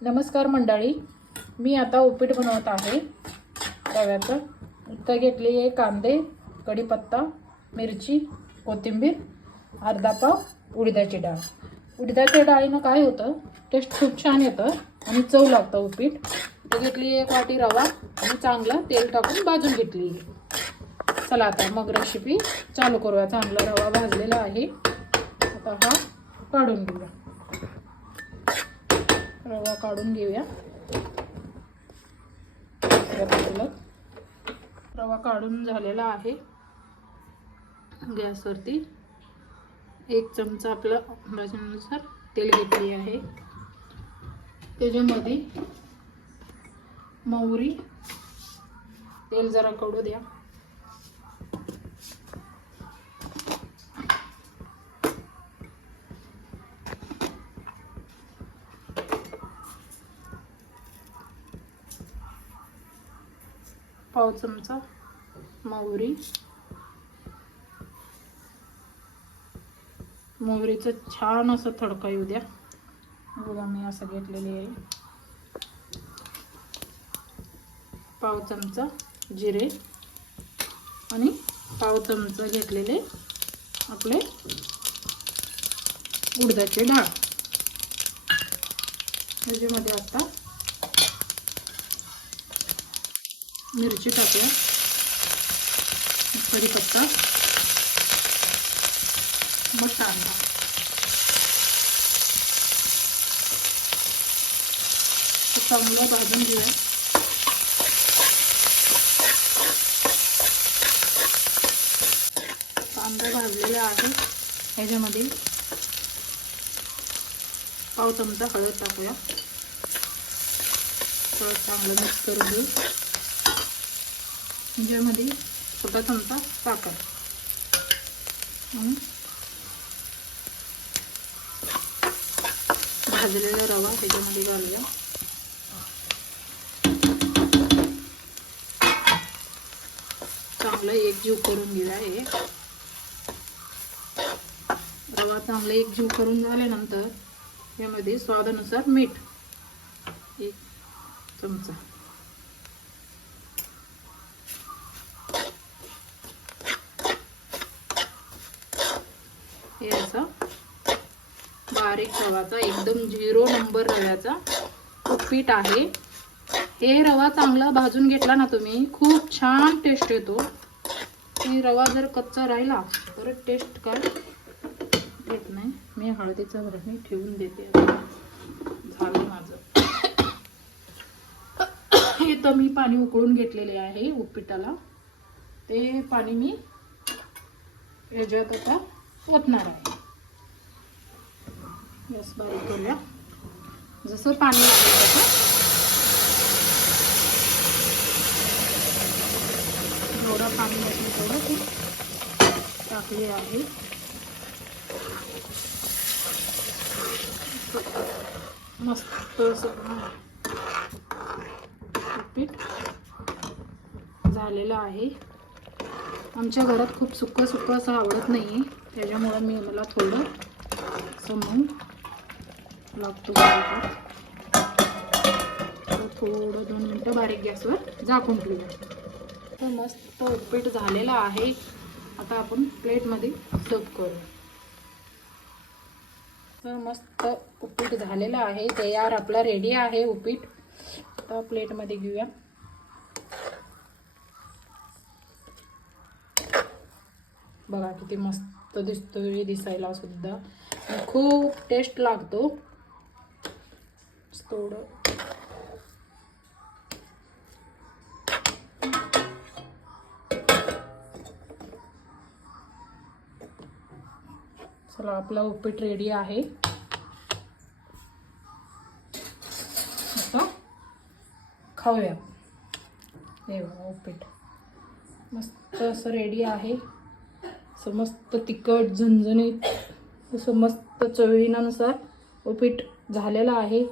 नमस्कार मंडळी. मी आता उपीट बनवत आहे. रव्याचं. इथं घेतली आहे कांदे कढीपत्ता मिरची कोथिंबीर अर्धा पाव उडदाची डाळ. उडदाच्या डाळीनं काय होतं? टेस्ट खूप छान येतं आणि चव लागतं उपीट. इथं घेतली एक वाटी रवा आणि चांगलं तेल टाकून भाजून घेतली आहे. चला आता मग रेसिपी चालू करूया. चांगला रवा भाजलेला आहे. आता हा काढून घेऊया. रवा काढून घेऊया. दुसऱ्या रवा काढून झालेला आहे गॅसवरती. एक चमचा आपलं अंदाजानुसार तेल घेतले आहे. त्याच्यामध्ये मोहरी तेल जरा कडू द्या. पाव चमचा मोहरी. मोहरीचं छान असं थडका येऊ द्या. बघा मी असं घेतलेली आहे. पाव चमचा जिरे आणि पाव चमचा घेतलेले आपले उडदाची डाळ. त्याच्यामध्ये आता मिरची टाकूया. कढीपत्ता. मग कांदा चांगलं भाजून घेऊया. कांदा भाजलेला आहे. ह्याच्यामध्ये पाव चमचा हळद टाकूया. थोडं चांगलं मिक्स करून घेऊ. ज्यामध्ये छोटा चमचा साखर भाजलेला रवा त्याच्यामध्ये घालूया. चांगला एकजीव करून दिला आहे रवा चांगला एकजीव करून झाल्यानंतर यामध्ये स्वादानुसार मीठ एक चमचा हे असा बारीक रवाचा एकदम झिरो नंबर रव्याचा उपीट आहे. हे रवा चांगला भाजून घेतला ना तुम्ही खूप छान टेस्ट येतो. आणि रवा जर कच्चा राहिला तर टेस्ट काय? येत नाही. मी हळदीचा भरणी ठेवून देते. झालं माझं. हे तर मी पाणी उकळून घेतलेले आहे उपीटाला. ते पाणी मी याच्यात आता ओतणार आहे. गॅस बारीक करूया. जसं पाणी लागेल तसं. जेवढं पाणी लागेल तेवढं ते टाकले आहे. मस्त असं पीठ झालेलं आहे. आमच्या घरात खूप सुकं सुकं असं आवडत नाही आहे त्याच्यामुळं मी मला थोडं समजून लागतो थोडं दोन मिनटं बारीक गॅसवर झाकून ठेवूया. तर मस्त उपीट झालेलं आहे. आता आपण प्लेटमध्ये सर्व करू. तर मस्त उपीट झालेलं आहे. तयार आपला रेडी आहे उपीट. आता प्लेटमध्ये घेऊया. बघा किती मस्त दिसतोय दिसायला सुद्धा. खूप टेस्ट लागतो. थोडं चला आपला उपीट रेडी आहे. आता खाऊया. हे बघा उपीट. मस्त असं रेडी आहे. असं मस्त तिखट झणझणीत असं मस्त चवीनानुसार उपीट झालेलं आहे.